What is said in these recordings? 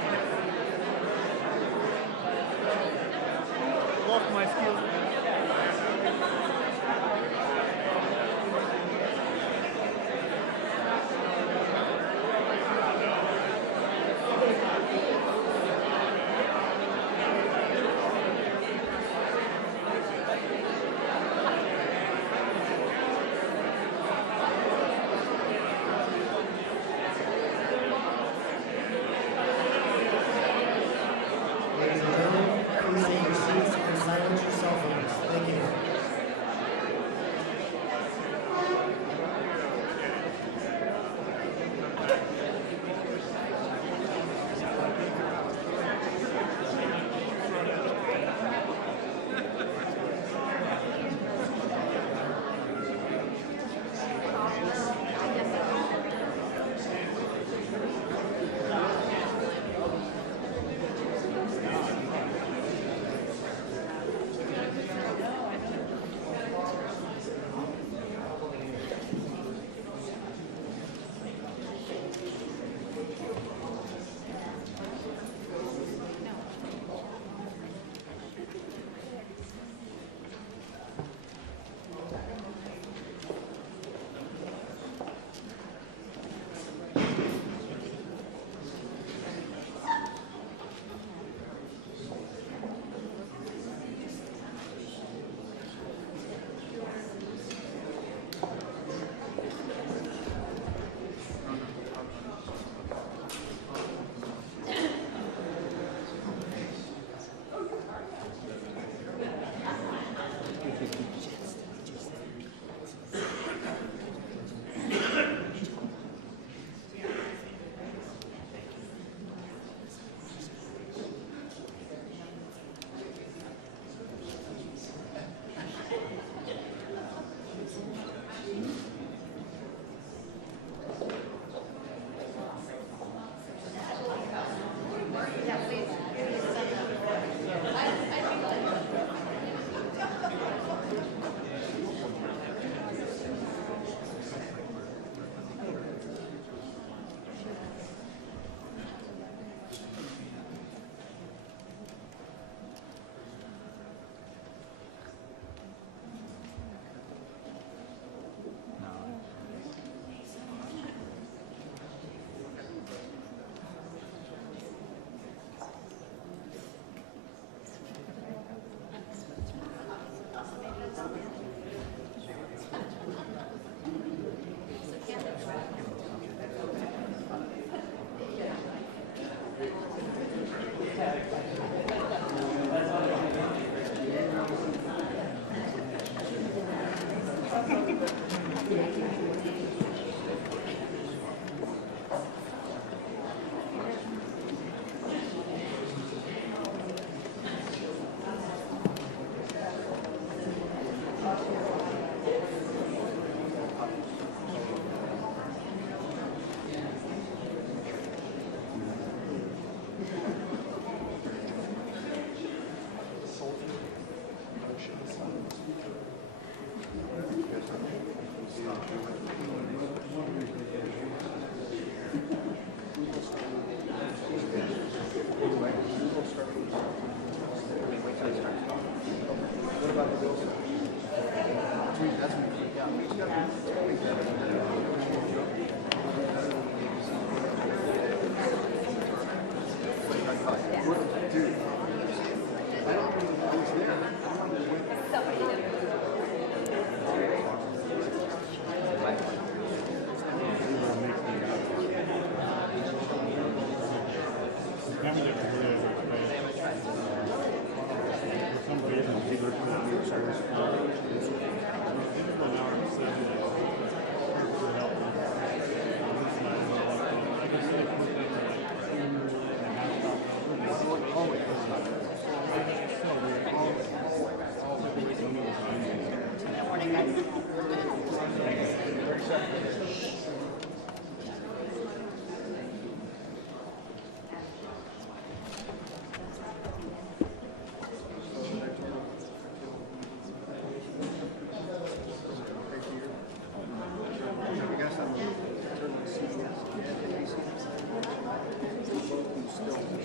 time. Lost my skills. Ladies and gentlemen, please take your seats and silence your cell phones. Thank you. Still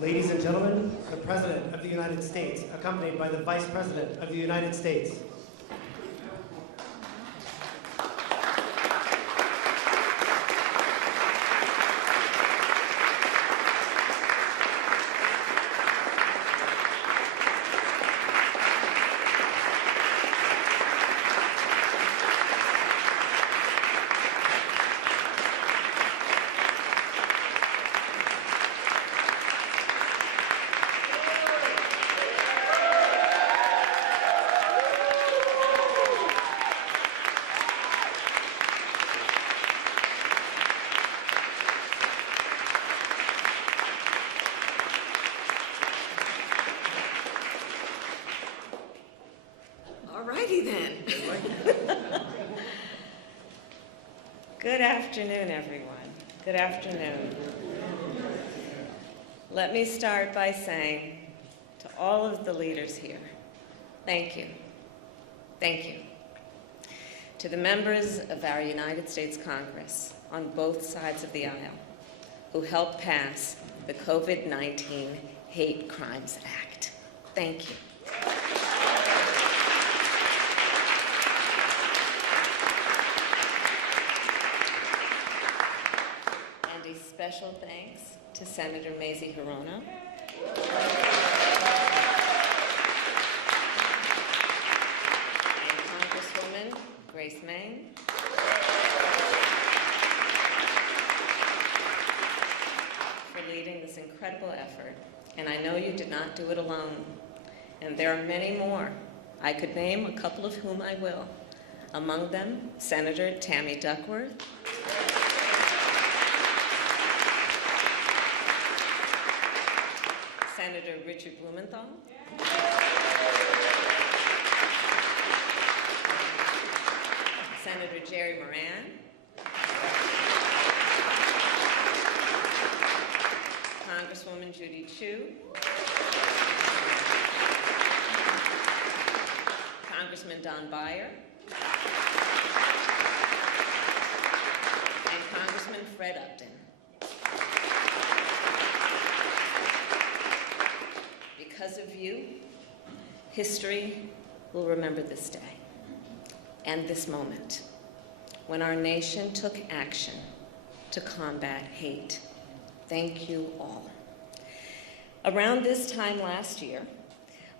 Ladies and gentlemen, the President of the United States, accompanied by the Vice President of the United States. Alrighty then. Good afternoon, everyone. Good afternoon. Let me start by saying to all of the leaders here, thank you. Thank you. To the members of our United States Congress on both sides of the aisle who helped pass the COVID-19 Hate Crimes Act, thank you. Special thanks to Senator Mazie Hirono, and Congresswoman Grace Meng, for leading this incredible effort. And I know you did not do it alone. And there are many more. I could name a couple of whom I will. Among them, Senator Tammy Duckworth, Senator Richard Blumenthal, Senator Jerry Moran, Don Beyer, and Congressman Fred Upton. Because of you, history will remember this day and this moment when our nation took action to combat hate. Thank you all. Around this time last year,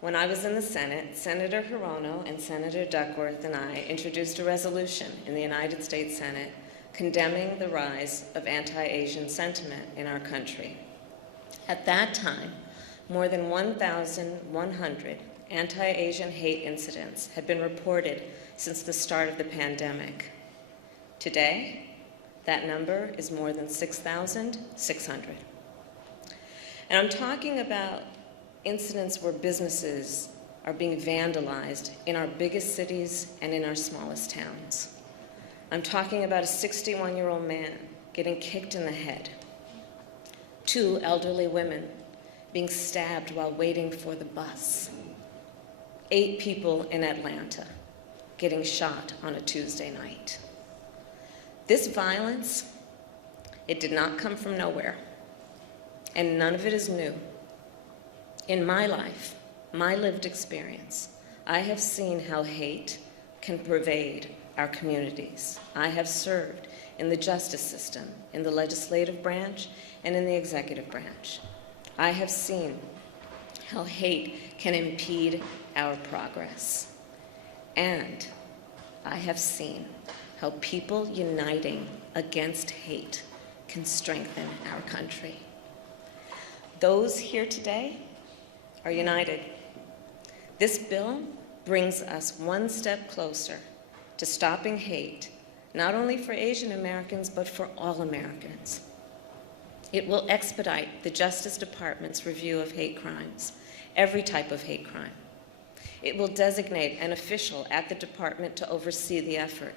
when I was in the Senate, Senator Hirono and Senator Duckworth and I introduced a resolution in the United States Senate condemning the rise of anti-Asian sentiment in our country. At that time, more than 1,100 anti-Asian hate incidents had been reported since the start of the pandemic. Today, that number is more than 6,600. And I'm talking about incidents where businesses are being vandalized in our biggest cities and in our smallest towns. I'm talking about a 61-year-old man getting kicked in the head, 2 elderly women being stabbed while waiting for the bus, 8 people in Atlanta getting shot on a Tuesday night. This violence, it did not come from nowhere, and none of it is new. In my life, my lived experience, I have seen how hate can pervade our communities. I have served in the justice system, in the legislative branch, and in the executive branch. I have seen how hate can impede our progress. And I have seen how people uniting against hate can strengthen our country. Those here today are united. This bill brings us one step closer to stopping hate, not only for Asian Americans, but for all Americans. It will expedite the Justice Department's review of hate crimes, every type of hate crime. It will designate an official at the department to oversee the effort,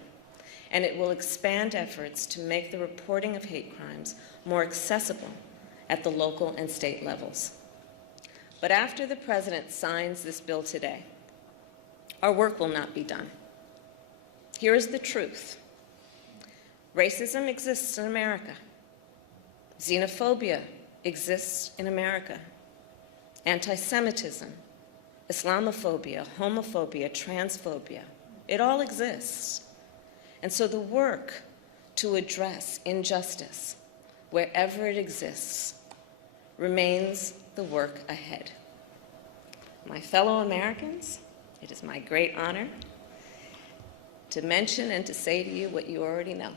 and it will expand efforts to make the reporting of hate crimes more accessible at the local and state levels. But after the President signs this bill today, our work will not be done. Here is the truth. Racism exists in America. Xenophobia exists in America. Anti-Semitism, Islamophobia, homophobia, transphobia, it all exists. And so the work to address injustice, wherever it exists, remains the work ahead. My fellow Americans, it is my great honor to mention and to say to you what you already know.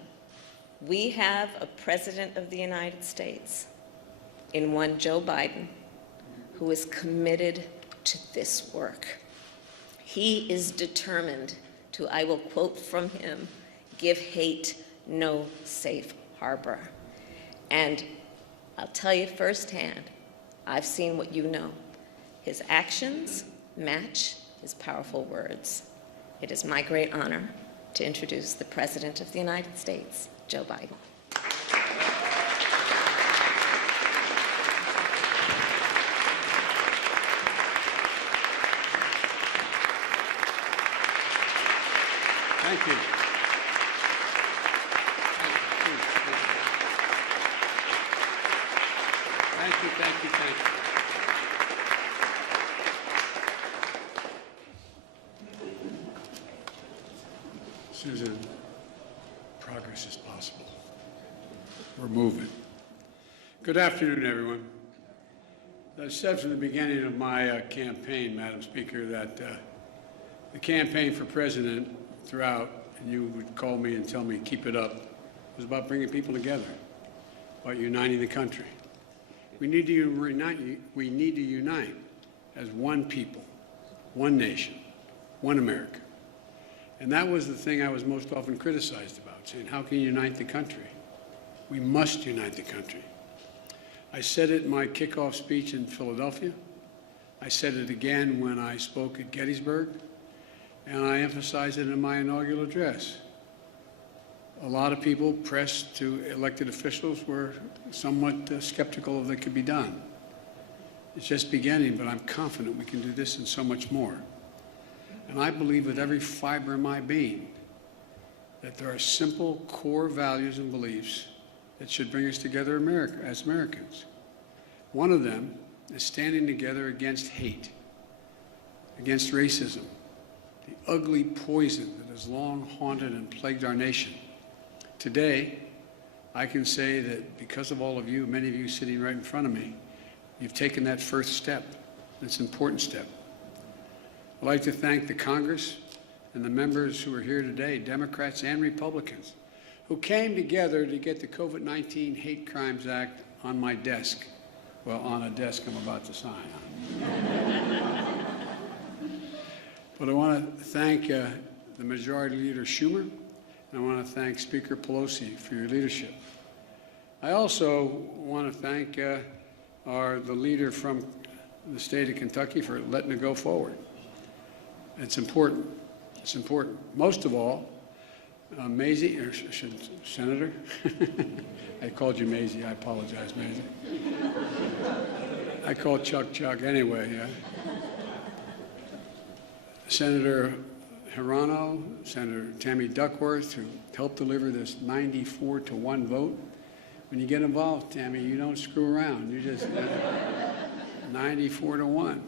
We have a President of the United States in one Joe Biden who is committed to this work. He is determined to, I will quote from him, give hate no safe harbor. And I'll tell you firsthand, I've seen what you know. His actions match his powerful words. It is my great honor to introduce the President of the United States, Joe Biden. Thank you. Thank you, thank you, thank you. Susan, progress is possible. We're moving. Good afternoon, everyone. I said from the beginning of my campaign, Madam Speaker, that the campaign for president throughout, and you would call me and tell me, keep it up, was about bringing people together, about uniting the country. We need to unite as one people, one nation, one America. And that was the thing I was most often criticized about, saying, how can you unite the country? We must unite the country. I said it in my kickoff speech in Philadelphia. I said it again when I spoke at Gettysburg, and I emphasized it in my inaugural address. A lot of people, press to elected officials, were somewhat skeptical of that could be done. It's just beginning, but I'm confident we can do this and so much more. And I believe with every fiber in my being that there are simple core values and beliefs that should bring us together as Americans. One of them is standing together against hate, against racism, the ugly poison that has long haunted and plagued our nation. Today, I can say that because of all of you, many of you sitting right in front of me, you've taken that first step. It's an important step. I'd like to thank the Congress and the members who are here today, Democrats and Republicans, who came together to get the COVID-19 Hate Crimes Act on my desk. Well, on a desk I'm about to sign on. But I want to thank the Majority Leader Schumer, and I want to thank Speaker Pelosi for your leadership. I also want to thank the leader from the state of Kentucky for letting it go forward. It's important. It's important. Most of all, Maisie, or Senator, I called you Maisie. I apologize, Maisie. I call Chuck anyway. Yeah. Senator Hirano, Senator Tammy Duckworth, who helped deliver this 94-1 vote. When you get involved, Tammy, you don't screw around. You just 94-1.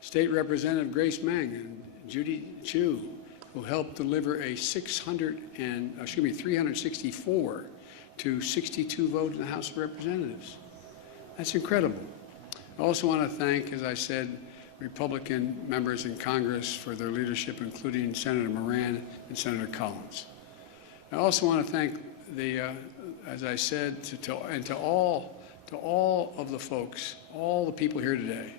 State Representative Grace Meng and Judy Chu, who helped deliver a 364 to 62 vote in the House of Representatives. That's incredible. I also want to thank, as I said, Republican members in Congress for their leadership, including Senator Moran and Senator Collins. I also want to thank as I said, to all of the folks, all the people here today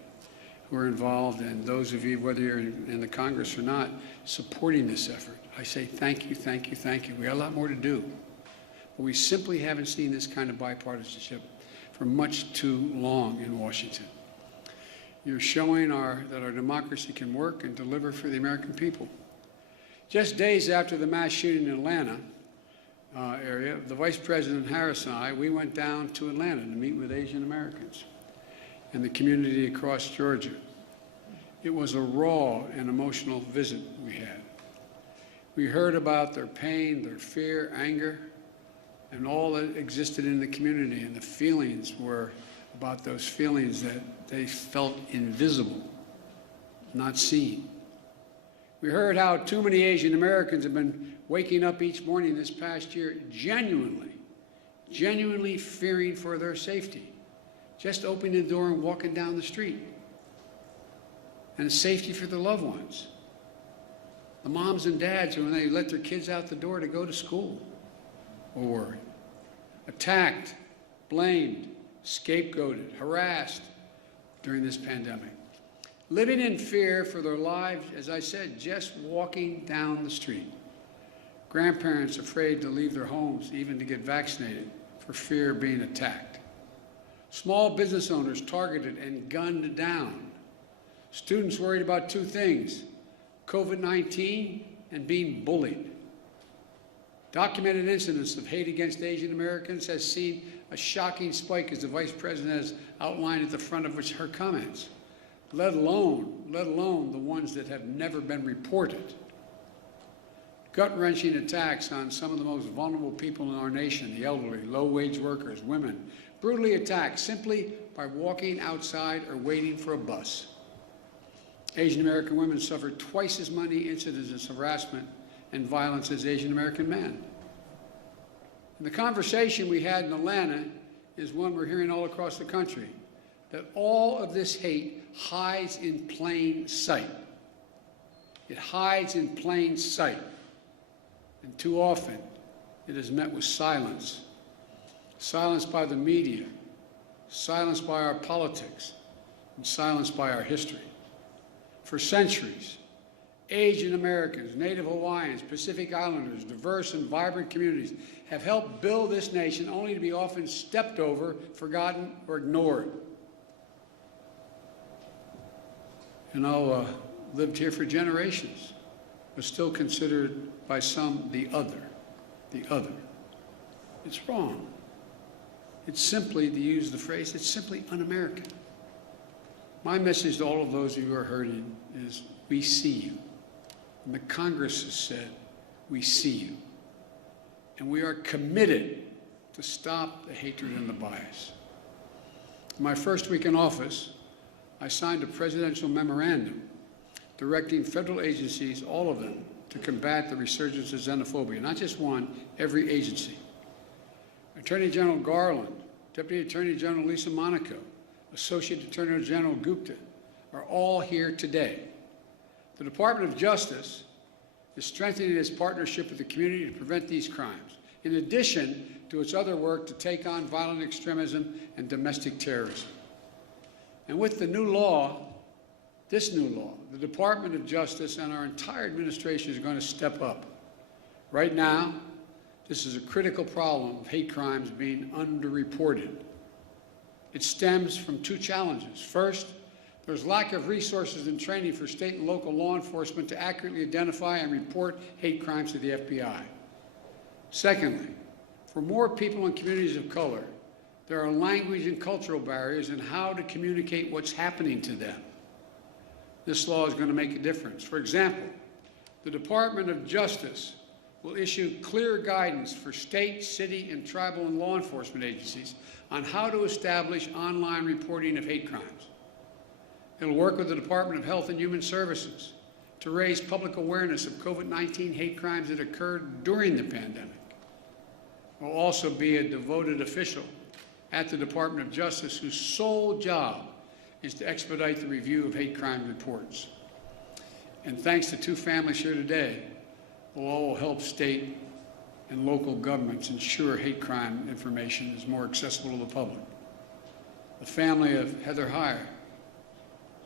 who are involved, and those of you, whether you're in the Congress or not, supporting this effort. I say thank you, thank you, thank you. We got a lot more to do. But we simply haven't seen this kind of bipartisanship for much too long in Washington. You're showing that our democracy can work and deliver for the American people. Just days after the mass shooting in Atlanta area, the Vice President Harris and I, we went down to Atlanta to meet with Asian Americans and the community across Georgia. It was a raw and emotional visit we had. We heard about their pain, their fear, anger, and all that existed in the community, and the feelings were about those feelings that they felt invisible, not seen. We heard how too many Asian Americans have been waking up each morning this past year genuinely fearing for their safety, just opening the door and walking down the street, and safety for their loved ones. The moms and dads, when they let their kids out the door to go to school, were worried. Attacked, blamed, scapegoated, harassed during this pandemic. Living in fear for their lives, as I said, just walking down the street. Grandparents afraid to leave their homes, even to get vaccinated, for fear of being attacked. Small business owners targeted and gunned down. Students worried about two things: COVID-19 and being bullied. Documented incidents of hate against Asian Americans has seen a shocking spike, as the Vice President has outlined at the front of her comments, let alone the ones that have never been reported. Gut-wrenching attacks on some of the most vulnerable people in our nation, the elderly, low-wage workers, women, brutally attacked simply by walking outside or waiting for a bus. Asian American women suffer twice as many incidents of harassment and violence as Asian American men. And the conversation we had in Atlanta is one we're hearing all across the country, that all of this hate hides in plain sight. It hides in plain sight. And too often, it is met with silence. Silence by the media, silence by our politics, and silence by our history. For centuries, Asian Americans, Native Hawaiians, Pacific Islanders, diverse and vibrant communities have helped build this nation, only to be often stepped over, forgotten, or ignored. Lived here for generations, but still considered by some the other. It's wrong. It's simply, to use the phrase, it's simply un-American. My message to all of those of you who are hurting is, we see you. And the Congress has said, we see you. And we are committed to stop the hatred and the bias. In my first week in office, I signed a presidential memorandum directing federal agencies, all of them, to combat the resurgence of xenophobia. Not just one, every agency. Attorney General Garland, Deputy Attorney General Lisa Monaco, Associate Attorney General Gupta are all here today. The Department of Justice is strengthening its partnership with the community to prevent these crimes, in addition to its other work to take on violent extremism and domestic terrorism. And with the new law, this new law, the Department of Justice and our entire administration is going to step up. Right now, this is a critical problem of hate crimes being underreported. It stems from two challenges. First, there's lack of resources and training for state and local law enforcement to accurately identify and report hate crimes to the FBI. Secondly, for more people in communities of color, there are language and cultural barriers in how to communicate what's happening to them. This law is going to make a difference. For example, the Department of Justice will issue clear guidance for state, city, and tribal and law enforcement agencies on how to establish online reporting of hate crimes. It'll work with the Department of Health and Human Services to raise public awareness of COVID-19 hate crimes that occurred during the pandemic. There will also be a devoted official at the Department of Justice whose sole job is to expedite the review of hate crime reports. And thanks to two families here today, the law will help state and local governments ensure hate crime information is more accessible to the public. The family of Heather Heyer,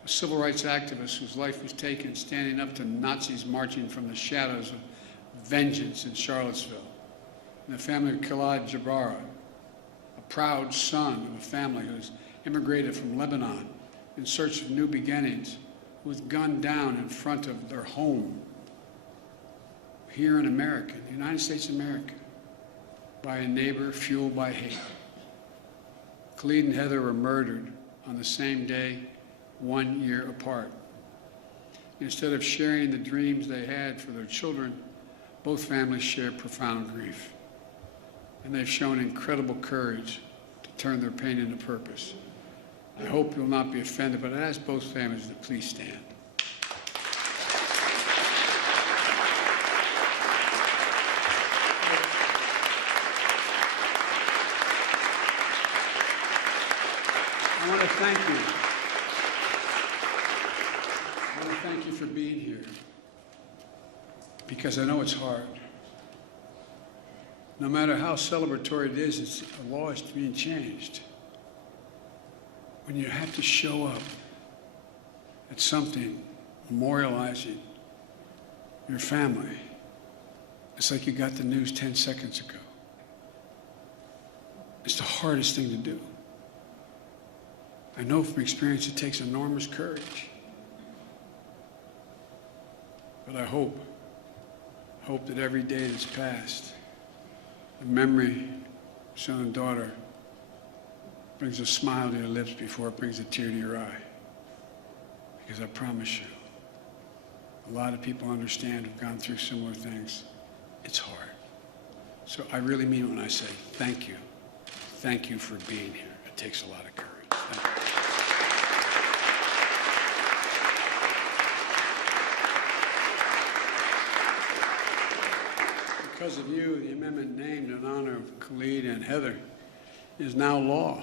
a civil rights activist whose life was taken standing up to Nazis marching from the shadows of vengeance in Charlottesville. And the family of Khalid Jabara, a proud son of a family who's immigrated from Lebanon in search of new beginnings, who was gunned down in front of their home here in America, the United States of America, by a neighbor fueled by hate. Khalid and Heather were murdered on the same day, 1 year apart. Instead of sharing the dreams they had for their children, both families shared profound grief. And they've shown incredible courage to turn their pain into purpose. I hope you'll not be offended, but I ask both families to please stand. I want to thank you. I want to thank you for being here, because I know it's hard. No matter how celebratory it is, the law is being changed. When you have to show up at something memorializing your family, it's like you got the news 10 seconds ago. It's the hardest thing to do. I know from experience it takes enormous courage. But I hope that every day that's passed, the memory of son and daughter brings a smile to your lips before it brings a tear to your eye. Because I promise you, a lot of people understand who've gone through similar things. It's hard. So I really mean it when I say thank you. Thank you for being here. It takes a lot of courage. Thank you. Because of you, the amendment named in honor of Khalid and Heather is now law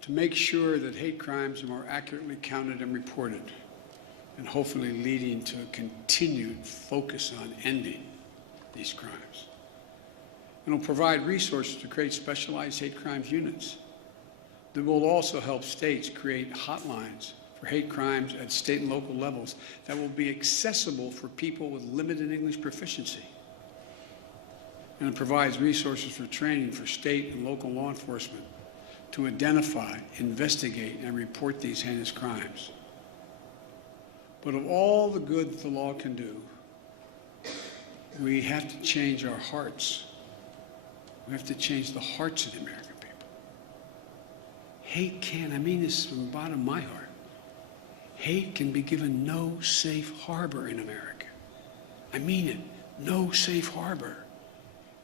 to make sure that hate crimes are more accurately counted and reported, and hopefully leading to a continued focus on ending these crimes. And will provide resources to create specialized hate crimes units that will also help states create hotlines for hate crimes at state and local levels that will be accessible for people with limited English proficiency. And it provides resources for training for state and local law enforcement to identify, investigate, and report these heinous crimes. But of all the good that the law can do, we have to change our hearts. We have to change the hearts of the American people. Hate can, I mean this from the bottom of my heart, hate can be given no safe harbor in America. I mean it. No safe harbor.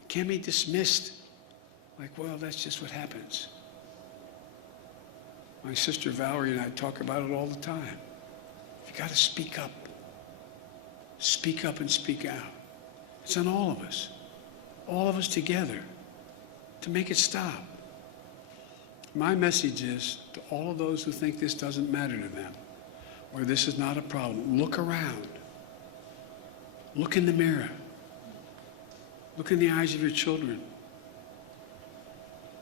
Can't be dismissed like, well, that's just what happens. My sister Valerie and I talk about it all the time. You got to speak up. Speak up and speak out. It's on all of us together, to make it stop. My message is to all of those who think this doesn't matter to them, or this is not a problem, look around. Look in the mirror. Look in the eyes of your children.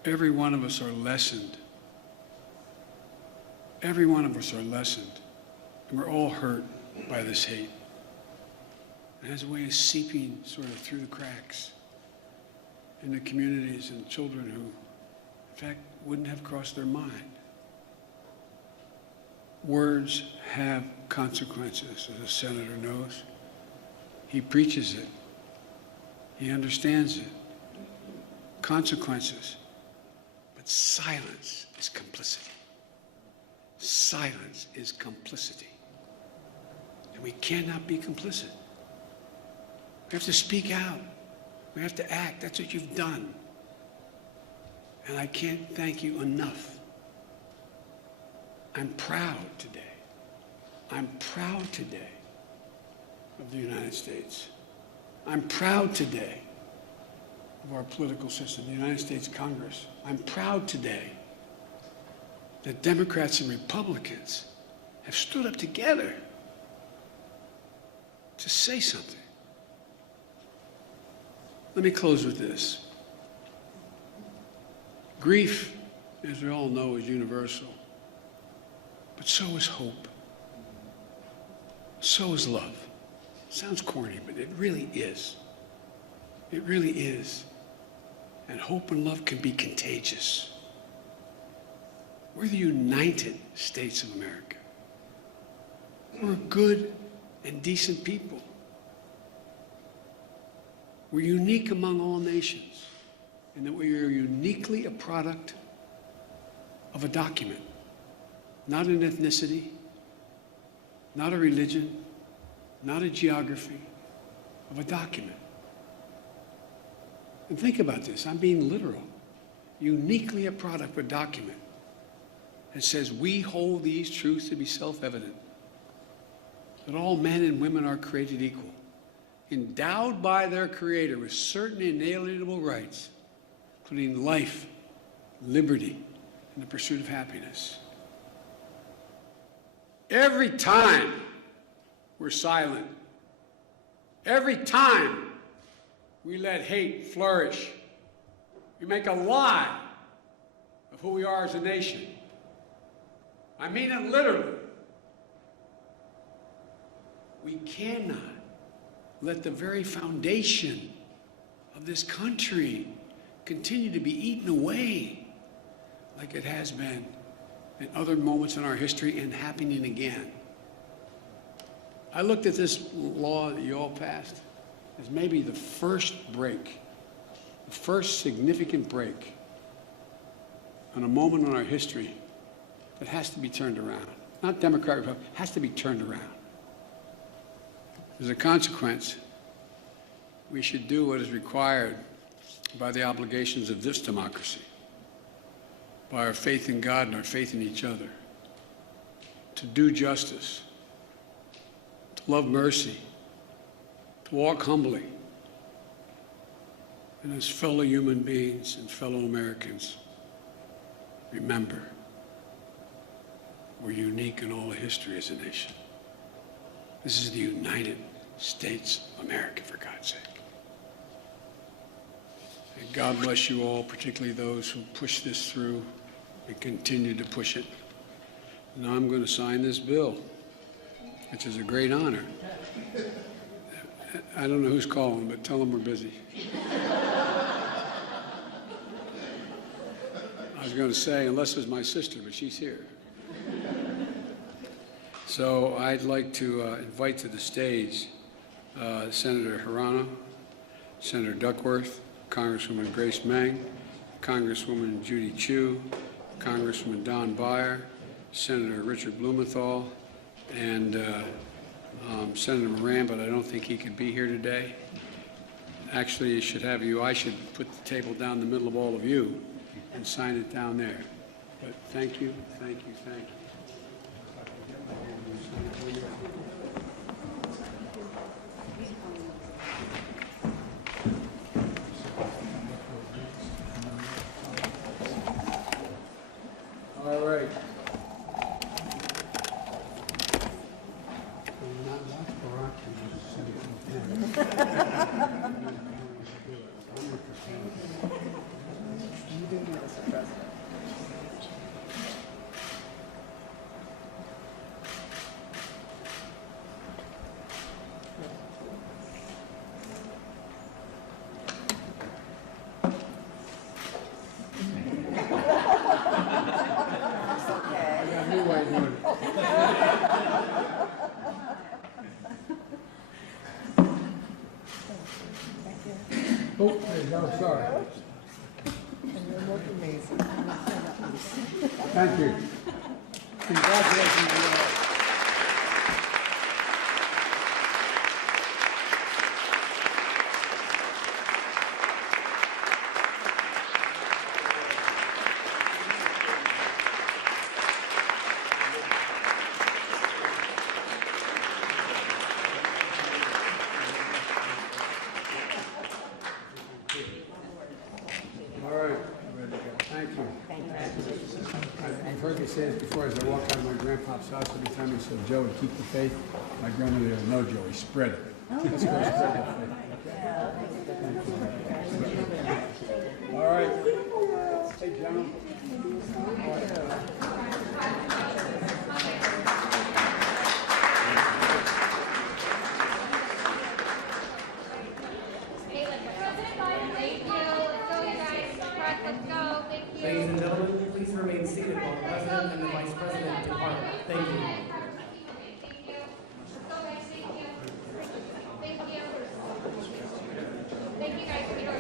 Every one of us are lessened. Every one of us are lessened. And we're all hurt by this hate. It has a way of seeping sort of through the cracks into communities and children who, in fact, wouldn't have crossed their mind. Words have consequences, as the senator knows. He preaches it. He understands it. Consequences. But silence is complicity. Silence is complicity. And we cannot be complicit. We have to speak out. We have to act. That's what you've done. And I can't thank you enough. I'm proud today. I'm proud today of the United States. I'm proud today of our political system, the United States Congress. I'm proud today that Democrats and Republicans have stood up together to say something. Let me close with this. Grief, as we all know, is universal, but so is hope. So is love. Sounds corny, but it really is. It really is. And hope and love can be contagious. We're the United States of America. We're good and decent people. We're unique among all nations in that we are uniquely a product of a document, not an ethnicity, not a religion, not a geography, of a document. And think about this, I'm being literal. Uniquely a product of a document that says we hold these truths to be self-evident, that all men and women are created equal, endowed by their Creator with certain inalienable rights, including life, liberty, and the pursuit of happiness. Every time we're silent, every time we let hate flourish, we make a lie of who we are as a nation. I mean it literally. We cannot let the very foundation of this country continue to be eaten away like it has been in other moments in our history and happening again. I looked at this law that you all passed as maybe the first break, the first significant break on a moment in our history that has to be turned around. Not Democrat, Republican, has to be turned around. As a consequence, we should do what is required by the obligations of this democracy, by our faith in God and our faith in each other, to do justice, to love mercy, to walk humbly, and as fellow human beings and fellow Americans, remember, we're unique in all of history as a nation. This is the United States of America, for God's sake. And God bless you all, particularly those who push this through and continue to push it. Now I'm going to sign this bill, which is a great honor. I don't know who's calling, but tell them we're busy. I was going to say, unless it's my sister, but she's here. So I'd like to invite to the stage Senator Hirano, Senator Duckworth, Congresswoman Grace Meng, Congresswoman Judy Chu, Congresswoman Don Beyer, Senator Richard Blumenthal, and Senator Moran, but I don't think he can be here today. Actually, it should have you, I should put the table down the middle of all of you and sign it down there. But thank you, thank you, thank you. All right. Oh, there you go, sorry. You look amazing. Thank you. Congratulations, you all. All right, thank you. I've heard you say this before as I walk out of my grandpa's house every time he said, Joey, keep the faith. My grandmother said, no, Joey, spread it. Let's go spread that faith. All right. Hey, gentlemen. Ladies and gentlemen, please remain seated while the President and the Vice President depart. Thank you. Thank you guys for your